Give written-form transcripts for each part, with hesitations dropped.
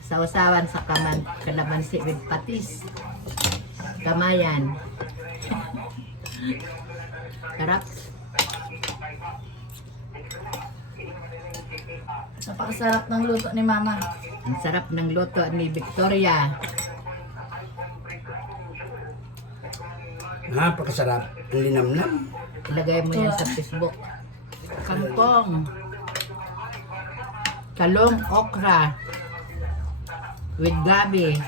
Sausawan sa kalamansi with patis. Kamayan. Sarap. Napakasarap ng luto ni Mama. Ang sarap ng luto ni Victoria. Napakasarap. Ang linamnam. Ilagay mo yan sa Facebook. Kangkong. Talong okra. With gabi.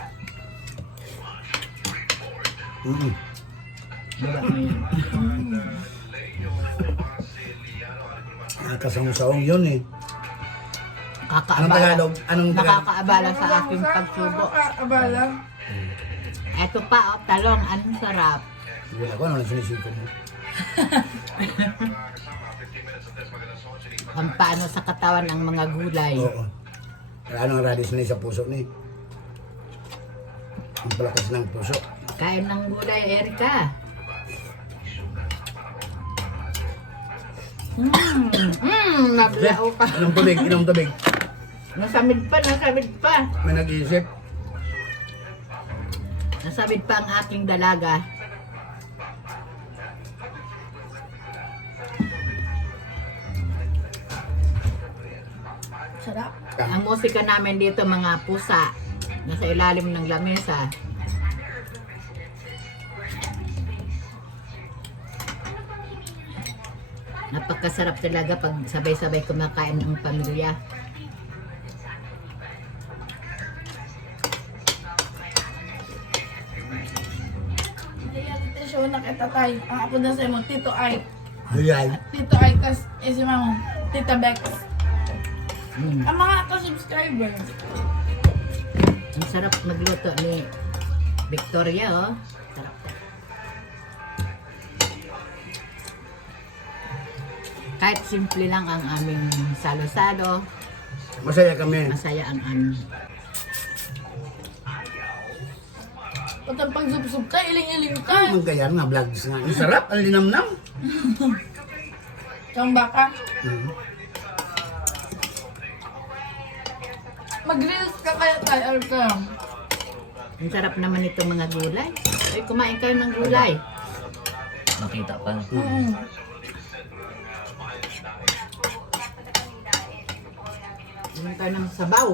Diba mo yan? Nakasawang-sawang yun eh. Anong Nakakaabala. Tagalog? Anong Tagalog? Nakakaabala sa aking pagsubo. Abala. Eto pa, oh, talong. Anong sarap. Wala ko, ano lang sinisiko mo? Ang paano sa katawan ng mga gulay. Oo. Ano ang radis na sa puso ni? Ang palakas ng puso. Kain ng gulay, Erika. Nablao ka. Inom tubig, inom tubig. Nasamid pa, nasamid pa. May nag-iisip. Nasamid pa ang aking dalaga. Sarap. Ang musika namin dito, mga pusa. Nasa ilalim ng lamesa. Napakasarap talaga pag sabay-sabay kumakain ng pamilya. Ayan, ito show na kita tay. Ang apo na sa mo, Tito Ay. Ayan. Tito Ay, tas si Mama, Tita Bex. Mm. Ang mga ka-subscriber. Ang sarap magluto ni Victoria, oh. Sarap. Kahit simple lang ang aming salo-salo, Masaya kami. masaya ang aming. Pag ang pag-sub-sub tayo, iling-iling Ano tayo. man kaya nga vlogs nga. Ang sarap, ang linamnam. Kang baka. Mm. Mag-reels ka kaya tayo, Arka. Ang sarap naman itong mga gulay. Ay, kumain kayo ng gulay. Makita pa. Kumain tayo ng sabaw.